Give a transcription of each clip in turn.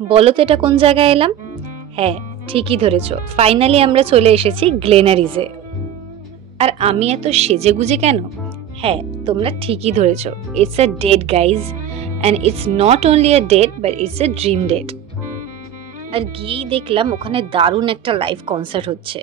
বলো তো এটা কোন জায়গায় এলাম? হ্যাঁ, ঠিকই ধরেছো, ফাইনালি আমরা চলে এসেছি গ্লেনারিজে। আর আমি এত সেজেগুজে কেন? হ্যাঁ, তোমরা ঠিকই ধরেছো, it's a date guys, and it's not only a date but it's a dream date. আর গিয়েই দেখলাম ওখানে দারুণ একটা লাইভ কনসার্ট হচ্ছে।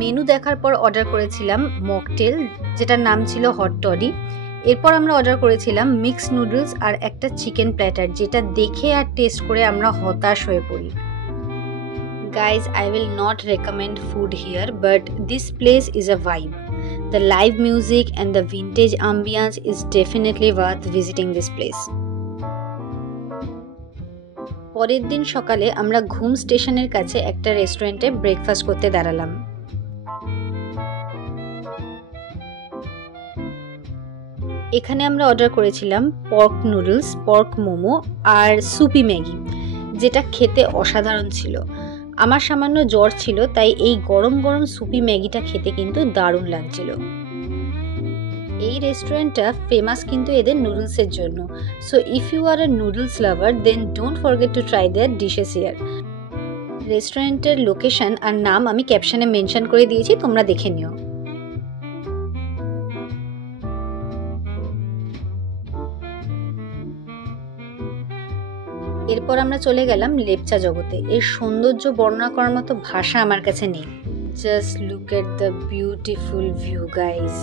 মেনু দেখার পর অর্ডার করেছিলাম মকটেল, যেটার নাম ছিল হট টডি। এরপর আমরা অর্ডার করেছিলাম মিক্স নুডলস আর একটা চিকেন প্ল্যাটার, যেটা দেখে আর টেস্ট করে আমরা হতাশ হয়ে পড়ি। Guys, I will not recommend food here, but this place is a vibe. The live music and the vintage ambience is definitely worth visiting this place. পরের দিন সকালে আমরা ঘুম স্টেশনের কাছে একটা রেস্টুরেন্টে ব্রেকফাস্ট করতে দাঁড়ালাম। এখানে আমরা অর্ডার করেছিলাম পর্ক নুডলস, পর্ক মোমো আর সুপি ম্যাগি, যেটা খেতে অসাধারণ ছিল। আমার সামান্য জ্বর ছিল, তাই এই গরম গরম সুপি ম্যাগিটা খেতে কিন্তু দারুণ লাগছিল। এই রেস্টুরেন্টটা ফেমাস কিন্তু এদের নুডলসের জন্য, so if you are a noodles lover then don't forget to try their dishes here. রেস্টুরেন্টের লোকেশন আর নাম আমি ক্যাপশনে মেনশন করে দিয়েছি, তোমরা দেখে নিও। এরপর আমরা চলে গেলাম লেপচা জগতে। এর সৌন্দর্য বর্ণনা করার মতো ভাষা আমার কাছে নেই। Just look at the beautiful view guys.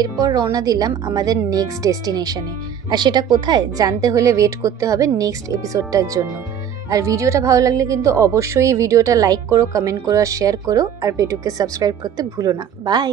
এরপর রওনা দিলাম আমাদের নেক্সট ডেস্টিনেশনে। আর সেটা কোথায় জানতে হলে ওয়েট করতে হবে নেক্সট এপিসোডটার জন্য। আর ভিডিওটা ভালো লাগলে কিন্তু অবশ্যই ভিডিওটা লাইক করো, কমেন্ট করো আর শেয়ার করো। আর পেটুকে সাবস্ক্রাইব করতে ভুলো না। বাই।